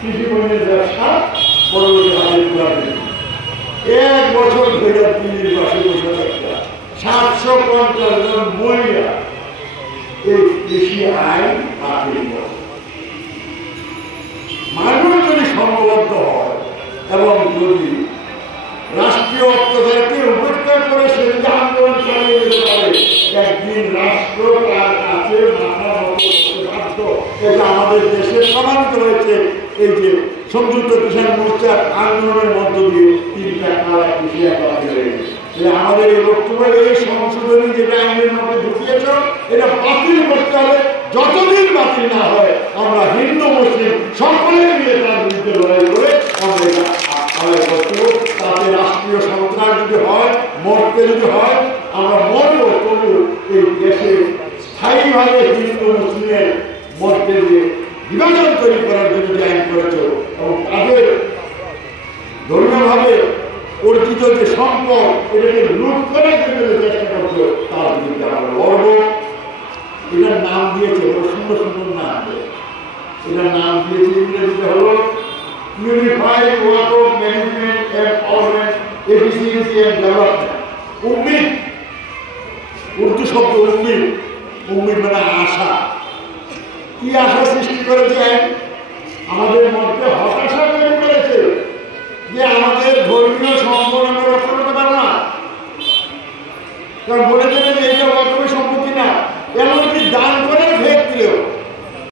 কৃষি পণ্যের ব্যবসা পরবর্তী হাতে তুলে 1 বছর ধরে দিল্লির পাশে বসে থাকা 750 জন মহিলা এই কৃষি আইন বাতিল করে। মানুষ যদি সংঘবদ্ধ হয় এবং যদি রাষ্ট্রীয় অত্যাচারকে উপেক্ষা করে সেদিকে আন্দোলন চালিয়ে যেতে পারে, একদিন রাষ্ট্র তার কাছে মাথা নত করতে বাধ্য। এটা আমাদের দেশে প্রমাণিত হয়েছে এই যে সংযুক্ত কিষাণ মোর্চার আন্দোলনের মধ্য দিয়ে 3টা কারা কৃষি আইন বাতিল হয়েছে। আমাদের এই বক্তব্য এই সংশোধনী যেটা আইনের মধ্যে ঢুকিয়েছ এটা বাতিল করতে হবে। যতদিন বাতিল না হয় আমরা হিন্দু মুসলিম সকলে মিলে তার বিরুদ্ধে লড়াই করে আমরা এটা আদায় করতে হবে। তাতে রাষ্ট্রীয় সন্ত্রাস যদি হয়, মরতে যদি হয় আমরা মরব, তবু এই দেশে স্থায়ীভাবে হিন্দু মুসলিমের মধ্যে দিয়ে বিভাজন তৈরি করার জন্য যে আইন করেছ এবং তাদের ধর্মীয়ভাবে অর্জিত যে সম্পদ এটাকে লুট করার জন্য যে চেষ্টা করছো তার বিরুদ্ধে আমরা লড়ব। এটার নাম দিয়েছে সুন্দর সুন্দর নাম, এটার নাম দিয়েছে ইংরেজিতে হলো unified work of management empowerment efficiency and development. উম্মিদ, উর্দু শব্দ উম্মিদ, উম্মিদ মানে আশা। কি আশা সৃষ্টি করেছে? আমাদের মধ্যে